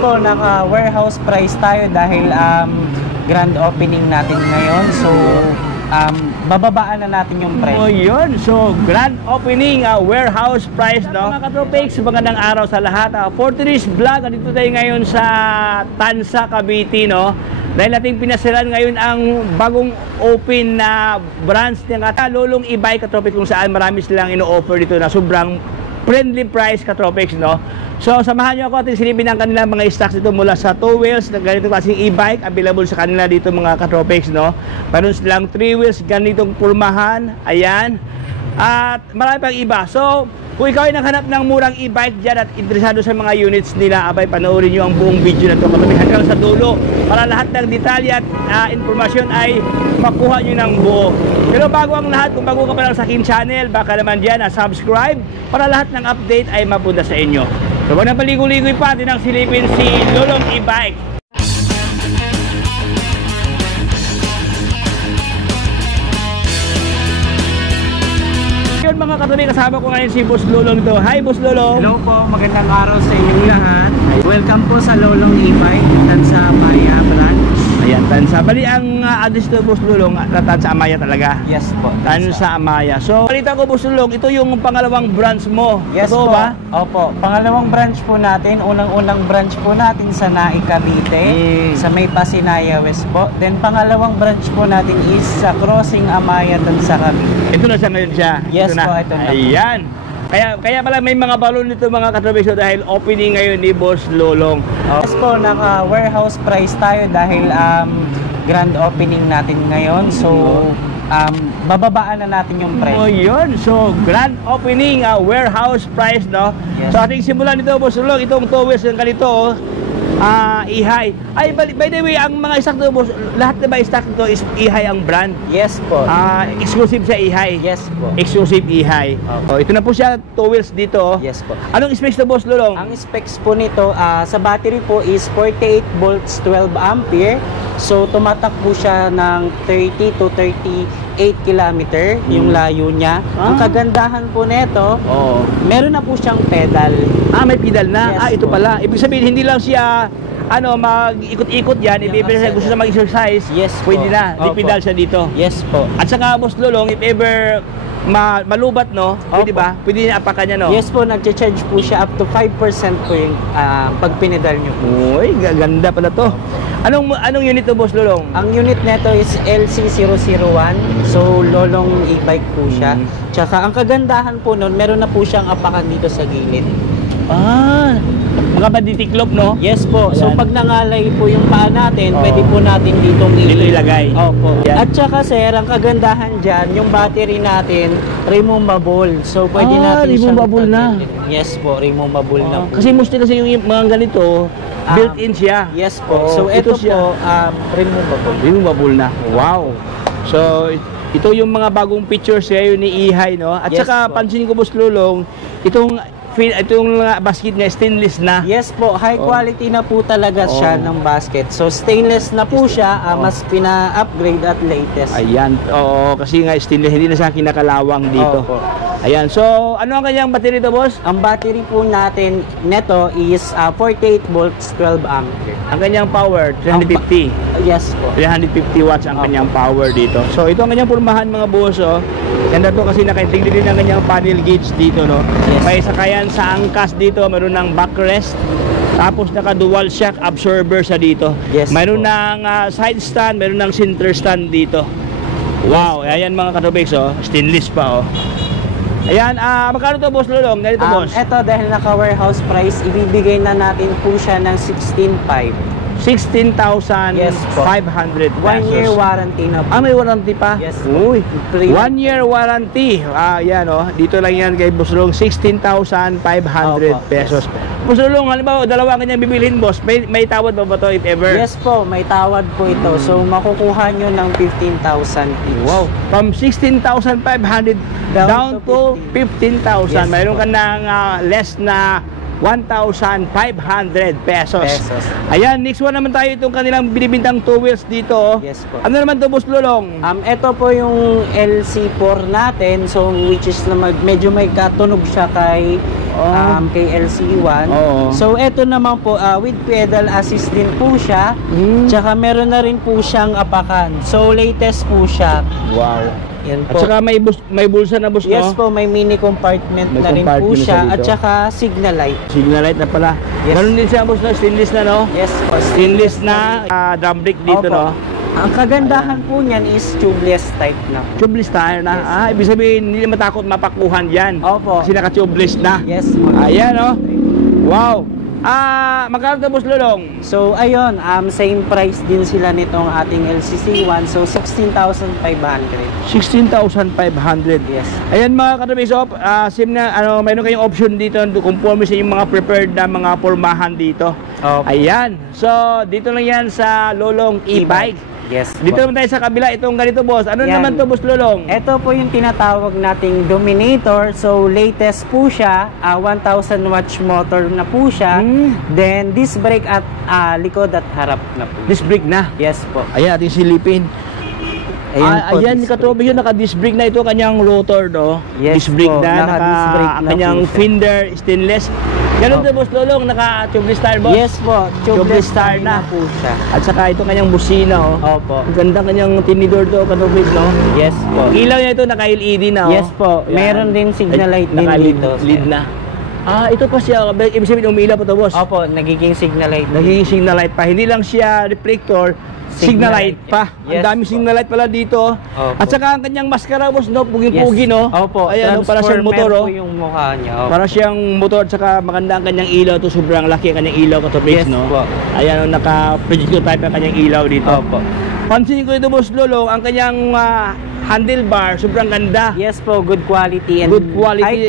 po, naka-warehouse price tayo dahil grand opening natin ngayon. So, bababaan na natin yung price. Oh, yun. So, grand opening, warehouse price, no? Mga Katropics, magandang araw sa lahat. For today's vlog, dito tayo ngayon sa Tansa, Cavite, no? Dahil nating pinasilan ngayon ang bagong open na branch ng Lolong E-Bike, Katropics, kung saan marami silang ino-offer dito na sobrang friendly price, Katropics, no? So, samahan nyo ako at silipin ang kanilang mga stocks dito mula sa 2 wheels na ganitong klaseng e-bike available sa kanila dito, mga Katropics, no? Meron silang 3 wheels, ganitong purmahan, ayan, at marami pang iba. So, kung ikaw ay naghanap ng murang e-bike dyan at interesado sa mga units nila, abay, panoorin nyo ang buong video na ito hanggang sa dulo para lahat ng detalye at informasyon ay makuha nyo ng buo. Pero bago ang lahat, kung bago ka pa lang sa aking channel, baka naman dyan subscribe para lahat ng update ay mapunta sa inyo. So, wag na paligoy-ligoy pa, din ang silipin si Lolong E-Bike. Yun, mga Katropics, kasama ko ngayon si Boss Lolong to. Hi, Boss Lolong. Hello po, magandang araw sa inyong lahat. Welcome po sa Lolong E-Bike, Tansa Amaya branch. Ayan, Tansa. Bali, ang address to, Boss Lolong, Tansa Amaya talaga. Yes po. Tansa Amaya. So, balita ko, Boss Lolong, ito yung pangalawang branch mo. Yes Totoo po. ba? Opo. Pangalawang branch po natin, unang-unang branch po natin sa Nai, Cavite, sa May Pasinaya West po. Then, pangalawang branch po natin is sa Crossing Amaya, Tansa, Cavite. Ito na siya ngayon siya. Yes ito na. po, ito na. Ayan. Kaya pala may mga balon nito, mga Katropics, dahil opening ngayon ni Boss Lolong. Yes po, naka-warehouse price tayo dahil grand opening natin ngayon. So, bababaan na natin yung price. Oh, yun. So, grand opening, warehouse price, no? Yes. So, ating simulan nito, Boss Lolong, itong towers ng ganito, E-High. Ay, by the way, ang mga stock nito, Boss, lahat na ba stock nito is E-High ang brand? Yes po. Exclusive sa E-High. Yes po. Exclusive E-High. Okay. Oh, ito na po siya, towers dito. Oh. Yes po. Anong specs to, Boss Lolong? Ang specs po nito, sa battery po is 48 volts, 12 ampere. So, tumatak po siya ng 30 to 38 kilometer, yung layo niya. Ang kagandahan po nito, meron na po siyang pedal. May pedal na? Yes Ito po. pala. Ibig sabihin, hindi lang siya mag-ikot-ikot yan. Ibig gusto na mag-exercise, Yes po. pwede na. Di Opo. pedal siya dito. Yes po. At saka, Boss Lolong, if ever malubat, no? Pwede Opo. ba? Pwede niya apakan niya, no? Yes po, nagcha-charge po siya up to 5% po yung pag pinedal nyo po. Uy, ganda pala to. Anong unit to, Boss Lolong? Ang unit nito is LC001. So, Lolong E-Bike po siya. Tsaka, ang kagandahan po nun, meron na po siyang apakan dito sa gilid. Mga banditiklop, no? Yes po. So, Ayan. pag nangalay po yung paa natin, pwede po natin dito ilagay. Opo. Yan. At saka, sir, ang kagandahan dyan, yung battery natin, removable. So, pwede natin removable na. Yes po, removable na po. Kasi mostly kasi yung mga ganito, built-in siya. Yes po. Oo, So, ito siya. po, removable. Removable na. Wow. So, ito yung mga bagong features ngayon ni E-High, no? At Yes saka, po. pansin ko, Boss Lolong, itong basket niya, stainless na. Yes po, high quality na po talaga siya ng basket. So, stainless na po siya, mas pina-upgrade at latest. Ayan. Oo, kasi nga stainless, hindi na siya kinakalawang dito. Opo. Ayan. So, ano ang kanyang battery to, Boss? Ang battery po natin neto is 48 volts, 12 ampere. Ang kanyang power, 350. Yes po. 350 watts ang kanyang power dito. So, ito ang kanyang purmahan, mga boss, oh. Ganda to kasi nakaintigli din ang kanyang panel gauge dito, no? Yes. May sakayan sa angkas dito, meron ng backrest. Tapos naka dual shock absorber sa dito. Yes Meron po. ng side stand, meron ng center stand dito. Wow, ayan mga Katropics, oh. Stainless pa, oh. Ayan, magkano to, Boss Lolong? Ganito, boss. Ito, dahil naka-warehouse price, ibibigay na natin po siya ng 16,500. 16,500 Yes po. pesos. 1 year warranty na po. May warranty pa? Yes. Uy, Free. 1 year warranty. Yan, oh. Dito lang yan kay Boss Lolong, 16,500 Opo. pesos. Yes. Boss Lolong, halimbawa, dalawa kanyang bibilhin, boss. May tawad ba to if ever? Yes po, may tawad po ito. So, makukuha nyo ng 15,000 each. Wow. From 16,500 down to 15,000. Yes, Mayroon po. ka ng less na 1,500 pesos. Ayan, next one naman tayo itong kanilang binibintang 2 wheels dito. Oh. Yes po. Ano naman to, Boss Lolong? Ito po yung LC4 natin. So, which is na medyo may katunog siya kay KLC1. Oo. So ito naman po with pedal assist din po siya. Tsaka meron na rin po siyang apakan. So latest po siya. Wow. Yan At po. saka may bulsa na boss, Yes no? po, may mini compartment May na rin po compartment na siya. siya At dito. saka signal light. Signal light na pala. Yes. Ganun din siya boss, no? Stainless na, no? Yes po. Stainless na drum brake dito, Opo. no? Ang kagandahan po niyan is tubeless type na. Tubeless tire na. Yes. Ibig sabihin, hindi na matakot mapakuhan dyan. Opo. Kasi naka-tubeless na. Yes po. Ayan, no? Wow. Magkano ito, boss Lolong? So ayun, same price din sila nitong ating LCC1. So 16,500. 16,500. Yes. Ayan mga katabisop, same na, mayroon kayong option dito conforme sa yung mga prepared na mga pormahan dito. Opo. Ayan. So, dito lang yan sa Lolong e-bike. Yes Dito po. naman tayo sa kabila, itong ganito boss. Ano Yan. naman to, boss Lolong? Ito po yung tinatawag nating Dominator. So latest po siya, 1,000 watts motor na po siya. Then disc brake at likod at harap na po. Disc brake na. Yes po. Ayan, ating silipin. po, Ayan, disc katrobe yun, naka-disc brake na ito, kanyang rotor, no? Yes disc brake po, na, naka-disc brake na kanyang po siya. fender, stainless. Ganun Opo. to, boss Lolong, naka-tubeless tire, boss? Yes po, tubeless tire tire na. na po siya. At saka ito kanyang busina, oh. Opo. Ang ganda kanyang tinidor to, katrobe, no? Yes po. Ilaw niya ito, naka-LED na, oh. Yes po. Ayan. Meron din signal light din Naka-LED dito. lead na. Ito pa siya, ibig sabihin umilaw po to, boss. Opo, nagiging signal light. Nagiging signal light pa. Hindi lang siya reflector, signal light pa. Ang Yes daming po. signal light pala dito. Opo. At saka ang kanyang maskara, boss, no? Pugi-pugi, no? Opo. Ayan, no? Para siyang motor, oh. po yung mukha niya. Opo. Para siyang motor, at saka maganda ang kanyang ilaw. To sobrang laki ang kanyang ilaw, katopix, Yes no? po. Ayan, no? Naka-projector type ang kanyang ilaw dito. Opo. Pansin ko ito, boss Lolo, ang kanyang handlebar, sobrang ganda. Yes po, good quality and Good quality,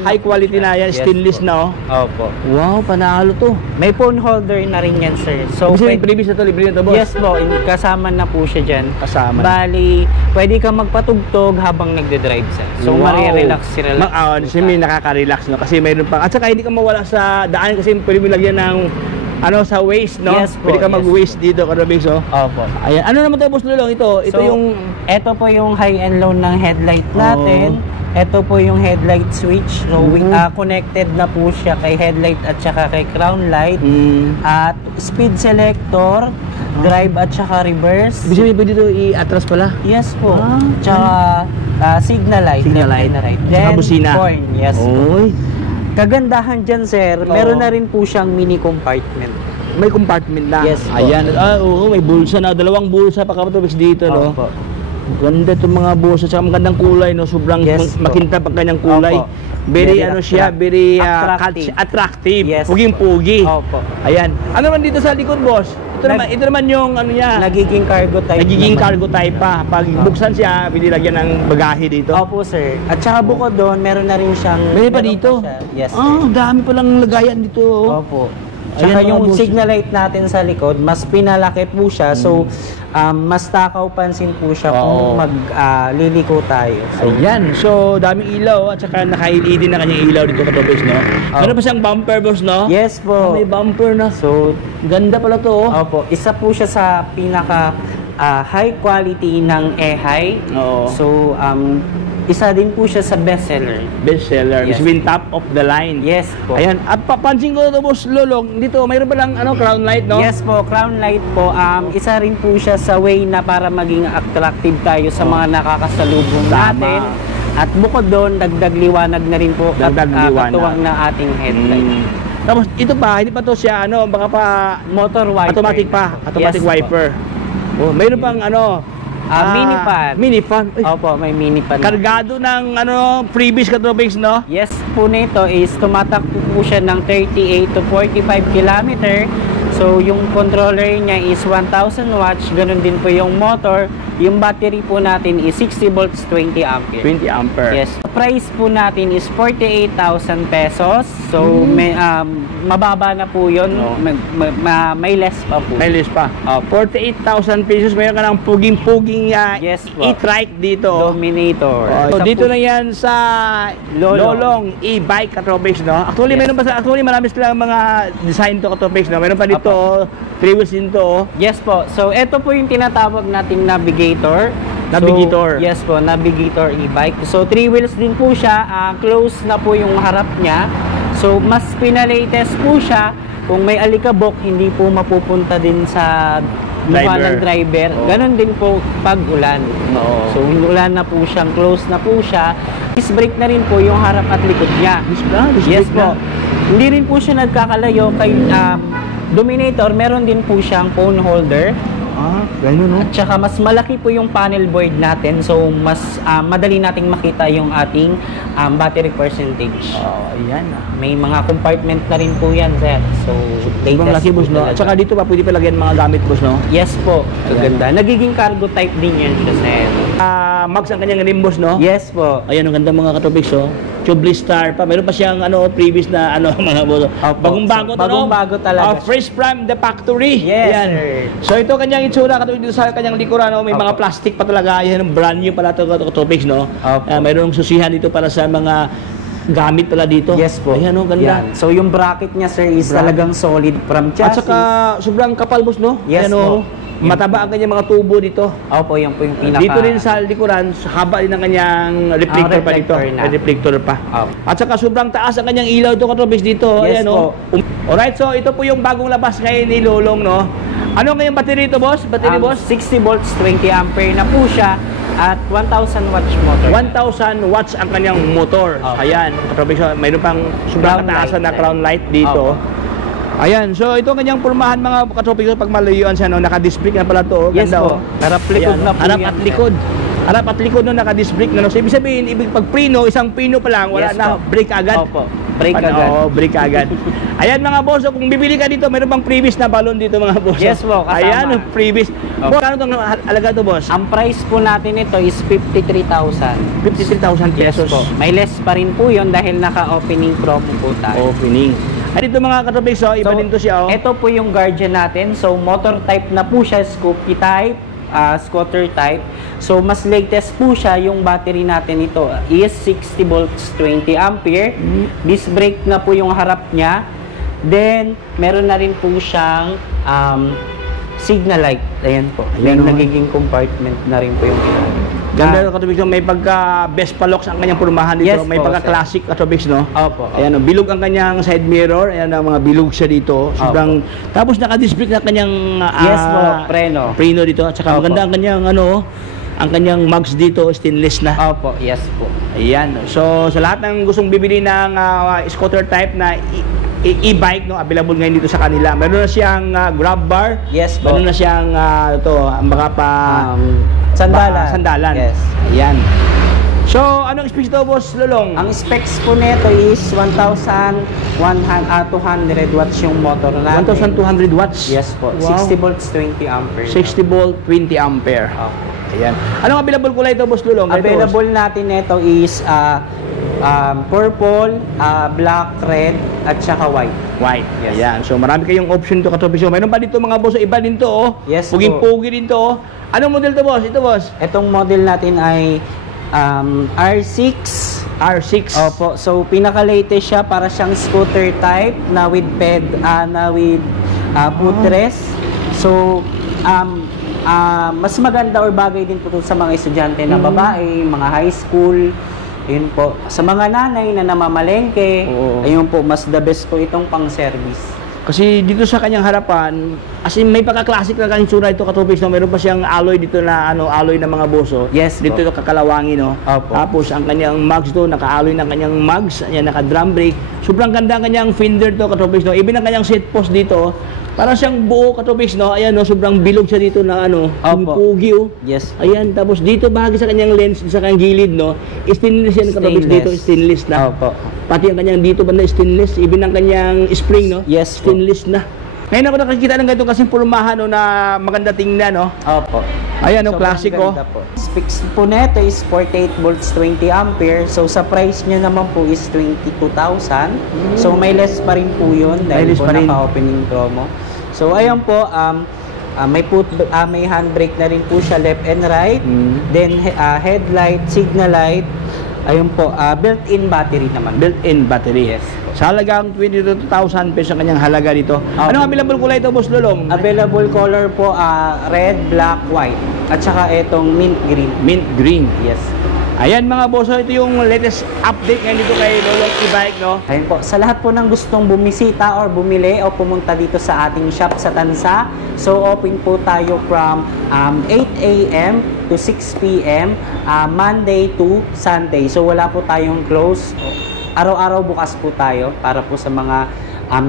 high quality na yan, Yes stainless po. na, oh. Opo. Wow, panalo to. May phone holder na rin yan, sir. So, Ibig sabihin, previous na to, libre na to, boss. yes po, kasama na po siya dyan. Kasama. Bali, pwede ka magpatugtog habang nagde-drive, sir. So, Wow. marirelax sila. Kasi may nakaka-relax, no? Kasi mayroon pa. At saka hindi ka mawala sa daan kasi pwede mo lagyan ng sa waist, no? Yes po, Pwede ka yes. mag-waist dito, Karabix, oh. Opo. Ayan. Ano naman tayo, boss Lulong? Ito So, yung... Ito po yung high and low ng headlight natin. Ito po yung headlight switch. So, connected na po siya kay headlight at saka kay crown light. At speed selector, drive at saka reverse. Ibig sabihin, pwede ito i-atras pala? Yes po. Tsaka signal light. Signal left light. and right. Tsaka Then, busina. horn. Yes po. Oy. Kagandahan dyan, sir, Oo. meron na rin po siyang mini compartment. May compartment na. Yes po. Ayan. Oo, may bulsa na. Dalawang bulsa pa kapatubix dito, no? Opo. Ganda itong mga bulsa. Tsaka magandang kulay, no? Sobrang Yes po. makintab ang kanyang kulay. Opo. Very, Very siya, very attractive. attractive. Yes. Puging-pugi. Opo. Ayan. Ano naman dito sa likod, boss? Ito naman yung ano niya. Nagiging cargo type. Nagiging naman. cargo type pa. Pag buksan siya, pinilagyan ng bagahe dito. Opo, sir. At saka bukod doon, meron na rin siyang... Meron pa meron dito. siya. Yes, sir. Dami palang lagayan dito. Oh. Opo. Tsaka Ayan, mga yung boss. signal light natin sa likod, mas pinalaki po siya. So, mas takaw pansin po siya Oo. kung magliliko tayo. So, Ayan. So, daming ilaw at saka naka-LED na kanyang ilaw dito katobis, no? Meron pa siyang bumper, boss, no? yes po. May bumper na. So, Ganda pala to, oh. opo. Isa po siya sa pinaka high quality ng e-high. Oo. So, isa din po siya sa bestseller. Bestseller. Yes. It's been top of the line. Yes po. Ayan. At papansin ko ito, boss Lolong, dito, mayroon pa lang crown light, no? Yes po, crown light po. Isa rin po siya sa way na para maging attractive tayo sa mga nakakasalubong Tama. natin. At bukod doon, dagdag liwanag na rin po Dagdag liwanag. katuwang na ating headlight. Tapos, ito pa, hindi pa to siya, baka pa Motor wiper. automatic pa. Automatic Yes po. wiper. Oh, mayroon pang mini fan. Mini fan. Uy, Opo, may mini pan. kargado ng freebies katropings, no? Yes po nito is tumatakbo po siya ng 38 to 45 kilometer. So, yung controller niya is 1,000 watts. Ganun din po yung motor. Yung battery po natin is 60 volts, 20 ampere. 20 ampere. Yes. Price po natin is 48,000 pesos. So, may, mababa na po yun. No. May less pa po. May list pa. 48,000 pesos. Mayroon ka ng puging-puging Yes po. e-trike dito. Dominator. So, Isa dito po- na yan sa Lolong e-bike katropix, no? Actually, Yes. mayroon pa actually marami silang mga design to katropix, no? Mayroon pa dito, 3 wheels din to, oh. Yes po. So, ito po yung tinatawag nating navigator. Navigator. So, yes po, navigator e-bike. So, 3 wheels din po siya. Close na po yung harap niya. So, mas pinalatest po siya. Kung may alikabok, hindi po mapupunta din sa mukha ng driver. Oo. Ganon din po pag ulan. Oo. So, ulan na po siyang, close na po siya. Disc brake na rin po yung harap at likod niya. Disc Yes brake po. Hindi rin po siya nagkakalayo kay Dominator. Meron din po siyang phone holder. Ganun, no? At saka mas malaki po yung panel board natin. So, mas madali nating makita yung ating battery percentage. Ayan. May mga compartment na rin po yan, sir. So, Sobrang laki, boss, no? talaga. At saka dito pa pwede pa lagyan mga gamit, boss, no? Yes po. Ganda. Nagiging cargo type din yan siya, sir. Max ang kanyang rim, boss, no? Yes po. Ayan, ang ganda mga katopics, oh. Tubeless star pa. Meron pa siyang previous na mga boss. Bagong-bago to, no? Bagong-bago talaga. Fresh from the factory. Yes, Ayan. sir. So ito kanyang itsura katulad dito sa kanyang likuran, no? May mga plastic pa talaga. Ayan, brand new pala ito katopics, no? Mayroong susihan dito para sa mga gamit pala dito. Yes po. Ayan, oh, ganda. Yan. So, yung bracket niya, sir, is talagang solid from At chassis. saka sobrang kapal, boss, no? Yes Ayan, oh. po. Mataba ang kanyang mga tubo dito. Opo, yan po yung pinaka... Dito rin sa likuran, haba din ang kanyang reflector pa dito. reflector na. May reflector pa. Opo. At saka sobrang taas ang kanyang ilaw ito, katobis dito. Yes Ayan, oh. Alright, so ito po yung bagong labas ngayon ni Lolong, no? Ano ngayong battery ito, boss? Battery, boss? 60 volts, 20 ampere na po siya at 1,000 watts motor. 1,000 watts ang kanyang motor. Opo. Ayan, katobis, mayroon pang sobrang Crown kataasan light, na crown light dito. Opo. Ayan, so ito ang kanyang pormahan mga katropik pag malayuan siya, no? Naka-disc brake na pala to. Yes Ganda, po. oh. Harap likod Ayan, na po harap yan, at sir. likod. Harap at likod no, naka-disc brake na. No? So, ibig sabihin, pag preno, isang preno pa lang, wala Yes na, po. brake agad. Opo. Brake agad. Oo, brake agad. Ayan mga boss, so, kung bibili ka dito, meron bang previous na balon dito mga boss? Yes po, kasama. Ayan, previous. Opo. Boss, ano itong alaga to, boss? Ang price po natin ito is 53,000. 53,000 Yes pesos. po. May less pa rin po yun dahil naka-opening promo po tayo. Opening. At dito mga katropik, so, iba din to siya, oh. Ito po yung Guardian natin. So, motor type na po siya, Scoopy type, scooter type. So, mas latest po siya. Yung battery natin ito is 60 volts, 20 ampere. Disc brake na po yung harap niya. Then, meron na rin po siyang signal light. Ayan po. Ayan, Yung oh. nagiging compartment na rin po yung Ganda katubig, may pagka Vespa locks ang kanyang pormahan dito. Yes May po, pagka sir. classic katubig, no? Opo. Ayan, bilog ang kanyang side mirror. Ayan ang mga bilog siya dito. Sobrang tapos naka-disc brake na kanyang Yes po, preno. dito. At saka Opo. maganda ang kanyang ang kanyang mugs dito, stainless na. Opo, yes po. Ayan. So sa lahat ng gustong bibili ng scooter type na e-bike, no, available ngayon dito sa kanila. Meron na siyang grab bar. Yes po. Meron na siyang baka pa Sandalan. Sandalan. Yes. Ayan. So, anong specs to, boss Lolong? Ang specs po nito is 1,200 watts yung motor natin. 1,200 watts? Yes po. Wow. 60 volts, 20 ampere. 60 volt, 20 ampere. Ayan. Anong available kulay to, boss Lolong? Available natin nito is purple, black, red, at saka white. White. Yes. Ayan. So, marami kayong option to, katopiso. Mayroon pa dito mga boss. Iba din to, oh. Yes po. Puging-pugi din to, oh. Anong model to, boss? Ito, boss? Itong model natin ay R6. R6. Opo. So, pinaka-latest siya para siyang scooter type na with footrest. So, mas maganda or bagay din po ito sa mga estudyante na babae, mga high school. Ayun po. Sa mga nanay na namamalengke, Oo. ayun po, mas the best po itong pang-service. Kasi dito sa kanyang harapan, as in may pagka-classic na kanyang tsura ito, katupis, no? Meron pa siyang alloy dito na alloy ng mga boso. Yes po. Dito ito kakalawangin, no? Opo. Tapos ang kanyang mugs doon, naka-alloy ng kanyang mugs, ayan, naka-drum brake. Sobrang ganda ang kanyang fender to, katupis, no? Even ang kanyang seat post dito, parang siyang buo, katupis, no? Ayan, no? Sobrang bilog siya dito na yung Opo. pugi, oh. Yes po. Ayan, tapos dito bahagi sa kanyang lens, sa kanyang gilid, no? Stainless yan, katupis, dito, stainless na. Opo. Pati ang kanyang dito banda stainless, even ang kanyang spring, no? Yes po. Stainless na. Ngayon ako nakikita ng ganito kasing purmahan, no, na maganda tingnan, no? Opo. Ayan, no, Sobrang classic, oh. ganda po. Specs po neto is 48 volts, 20 ampere. So, sa price niya naman po is 22,000. So, may less pa rin po yun May dahil less po pa rin. naka-opening promo. So, ayan po, may handbrake na rin po siya left and right. Then, headlight, signal light. Ayun po, built-in battery naman. Built-in battery. Yes. Sa halagang 22,000 pesos ang kanyang halaga dito. Okay. Anong available kulay ito, Boss Lolong? Available color po, red, black, white. At saka itong mint green. Mint green. Yes. Ayan mga boss, so ito yung latest update ngayon dito kay Lolong E-Bike, no? Ayun po, sa lahat po ng gustong bumisita or bumili o pumunta dito sa ating shop sa Tansa, so open po tayo from 8 a.m. to 6 p.m. Monday to Sunday. So wala po tayong close. Araw-araw bukas po tayo para po sa mga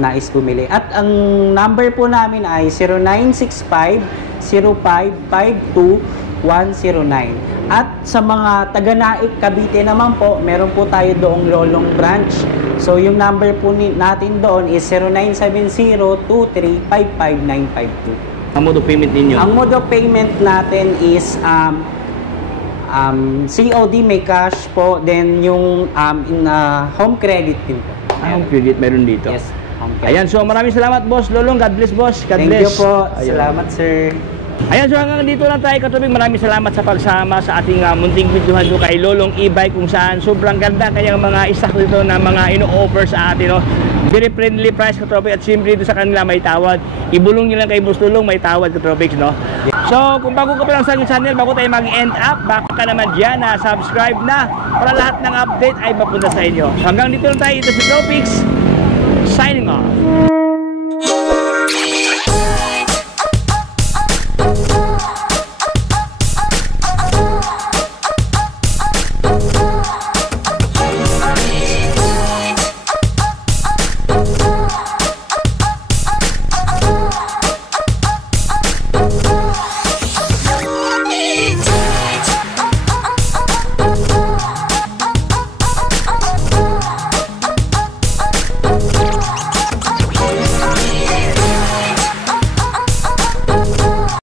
nais bumili. At ang number po namin ay 0965-0552-109. At sa mga taga-Naik, Cavite naman po, meron po tayo doong Lolong branch. So yung number po natin doon is 0970-2355-952. Ang mode of payment ninyo? Ang mode of payment natin is COD, may cash po, then yung home credit din po. Home credit meron dito? Yes. Home credit. Ayan, so maraming salamat boss Lolong. God bless boss. God Thank bless. you po. Ayan. Salamat sir. Ayan, so hanggang dito lang tayo katubig. Maraming salamat sa pagsama sa ating munting videohan doon kay Lolong E-Bike, kung saan sobrang ganda kanyang mga stock dito na mga ino-offer sa atin, no? Very friendly price katubig, at siyempre dito sa kanila may tawad. Ibulong nyo lang kay Boss Lolong, may tawad katubig, no? So kung bago ka pa lang sa aking channel, bago tayo mag-end up, baka ka naman dyan na subscribe na para lahat ng update ay mapunta sa inyo. So hanggang dito lang tayo, ito si Tropics signing off.